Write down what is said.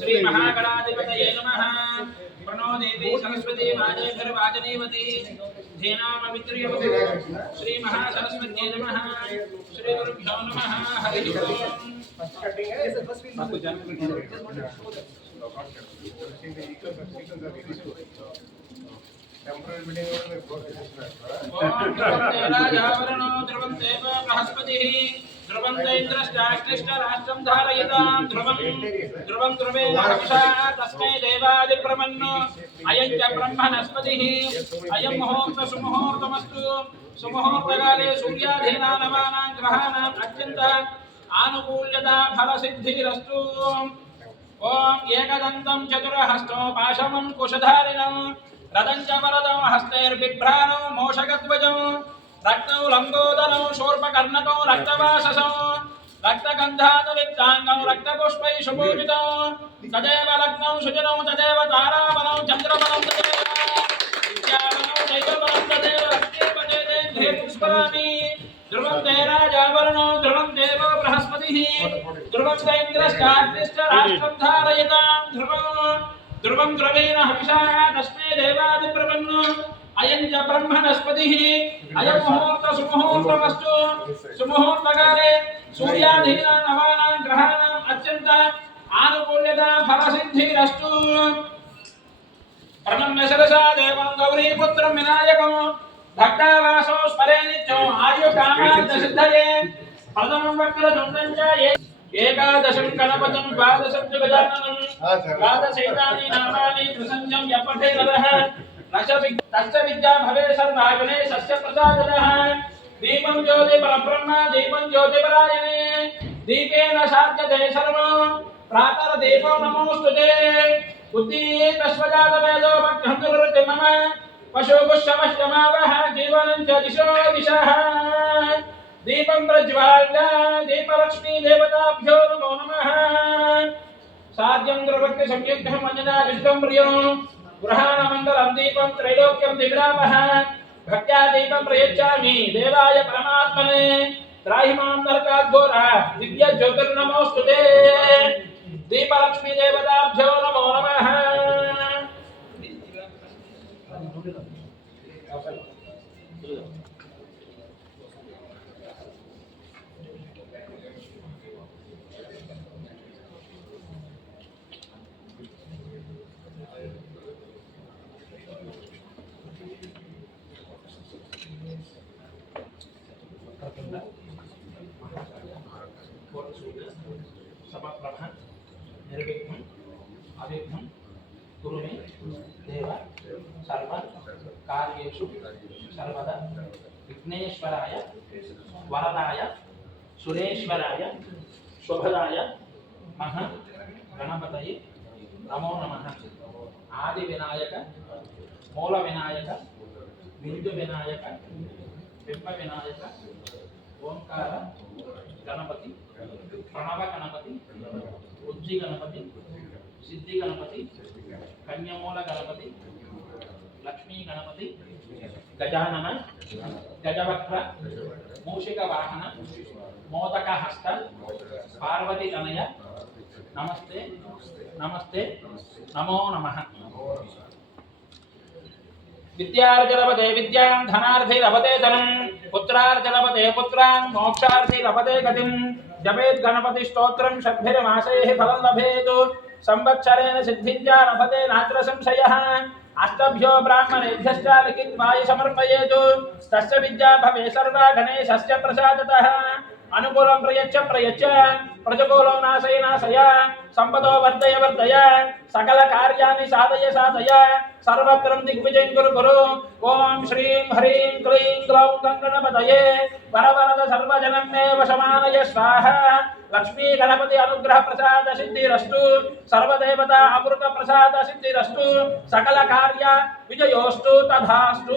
श्रीमहागणाधिपतये नमः। प्रणो देवी सरस्वती वाजेभिर्वाजनीवती धेनामवित्र्यवतु श्रीमहासरस्वत्यै नमः। श्रीगुरुभ्यो नमः। हरिः ओम्। आपको जानकारी కూడా మీరు ధారయతాం ధ్రువం ధ్రువం ధ్రువేణ హవిషా తస్మై దేవాదిబ్రహ్మణ్ణో అయం చ బ్రహ్మణస్పతిः అయం ముహూర్త సుముహూర్తమస్తు సుముహూర్తకాలే సూర్యాధీనానవానాం గ్రహాణాం అత్యంత ఫలసిద్ధిరస్తు ఓం ఏకదంతం చతురహస్తో పాశమం కుశధారిణం రథం వరదం హస్తైర్బిభ్రాణం మోషకధ్వజం రక్తం లంబోదరం శూర్పకర్ణకం రక్తవాససం రక్తగంధానులిప్తాంగం రక్తపుష్పై సుభూషితం తదేవ లగ్నం సుజనం తదేవ తారాబలం చంద్రబలం తదేవ విద్యాబలం దైవబలం తదేవ లక్ష్మీపదేంద్రే పుష్కరామి ధ్రువం తే రాజావరణో ధ్రువం దేవ బృహస్పతిः ధ్రువం దైంద్రశ్చాగ్నిశ్చ రాష్ట్రం ధారయతాం ధ్రువం ధ్రువం ధ్రువేణ హవిషా తస్మే దేవాదిబ్రహ్మణ్ణో అయం చ బ్రహ్మణస్పతి. అయం ముహూర్త సుముహూర్తమస్తు. సుముహూర్తకాలే సూర్యాధీనా నవానాం గ్రహాణాం అత్యంత ఆనుకూల్యత ఫలసిద్ధిరస్తు. ప్రణమ్య శిరసా దేవం గౌరీపుత్రం వినాయకం. భక్తావాసో స్మరే నిత్యం. ఆయు కామార్థ సిద్ధయే ప్రథమం వక్రతుండం చ एकादशं गणपतं द्वादशं च द्वादशैतानि नामानि प्रसञ्जं यपठे नरः न च तस्य विद्या भवेशर्मा गणेशस्य प्रसादनः दीपं ज्योति परब्रह्म दीपं ज्योतिपरायणे दीपेन साध्यते सर्वं। प्रातर्दीपो नमोऽस्तुते उद्दीपस्वजातवेदोपघ्नं दुर्वृत्ति मम पशुपुष्यमश्चमावः जीवनं च दिशो दिशः। दीपं प्रज्वाल्या, दीपलक्ष्मी देवताभ्यो नमो नमः। साध्यं द्रवक्ति संयुक्तं मञ्जना विष्णुं प्रियो। गृहाणमङ्गलं दीपं त्रैलोक्यं दिग्रामः भक्त्या दीपं प्रयच्छामि, देवाय परमात्मने। त्राहि माँ नरकाद्घोरः, दिव्यज्योतिर्नमोऽस्तु ते। दीपलक्ष्मी देवताभ्यो नमो नमः। దీపలక్ష్మీ దేవతాభ్యో నమో నమః సమప్రభ నిర్విఘ్నం అవిఘ్నం కురు మే దేవ సర్వ కార్యేషు సర్వదా విఘ్నేశ్వరాయ వరదాయ సురేశ్వరాయ శుభదాయ మహ గణపతయే నమో నమ ఆది వినాయక మూల వినాయక బిందు వినాయక ನಿರ್ಮ ವಿನಾಯಕ ಓಂಕಾರ ಗಣಪತಿ ಪ್ರಣವ ಗಣಪತಿ ಉಜ್ಜಿ ಗಣಪತಿ ಸಿದ್ಧಿ ಗಣಪತಿ ಕನ್ಯಮೂಲ ಗಣಪತಿ ಲಕ್ಷ್ಮೀ ಗಣಪತಿ ಗಜಾನನ ಗಜವಕ್ರ ಮೂಷಿಕ ವಾಹನ ಮೋದಕ ಹಸ್ತ ಪಾರ್ವತಿ ತನಯ ನಮಸ್ತೆ ನಮಸ್ತೆ ನಮೋ ನಮಃ विद्यार्जलपते विद्यां धनार्थैरपतेतनं पुत्रार्जलपते पुत्रान् मोक्षार्थैरपते गतिं जपेत् गणपतिस्तोत्रं षड्भिर्मासैः फलं लभेत्। संवत्सरेण सिद्धिञ्जा लभते नात्र संशयः। अष्टभ्यो ब्राह्मणेभ्यश्च लिखित्वाय समर्पयेत्। तस्य विद्या भवे सर्वा गणेशस्य प्रसादतः। అనుకూలం ప్రయచ్చ ప్రయచ్చ. ప్రతికూలం నాశయ నాశయ. సంపదో వర్ధయ వర్ధయ. సకల కార్యాన్ని సాధయ సాధయ. సర్వత్రం దిగ్విజయం గురు గురు ఓం శ్రీం హ్రీం క్లీం క్లౌం గంగణపతయే. వరవరద సర్వజనం మే వశమానయ స్వాహ. లక్ష్మీ గణపతి అనుగ్రహ ప్రసాద సిద్ధిరస్తు. సర్వదేవత అమృత ప్రసాద సిద్ధిరస్తు. సకల కార్య విజయోస్తు తథాస్తు.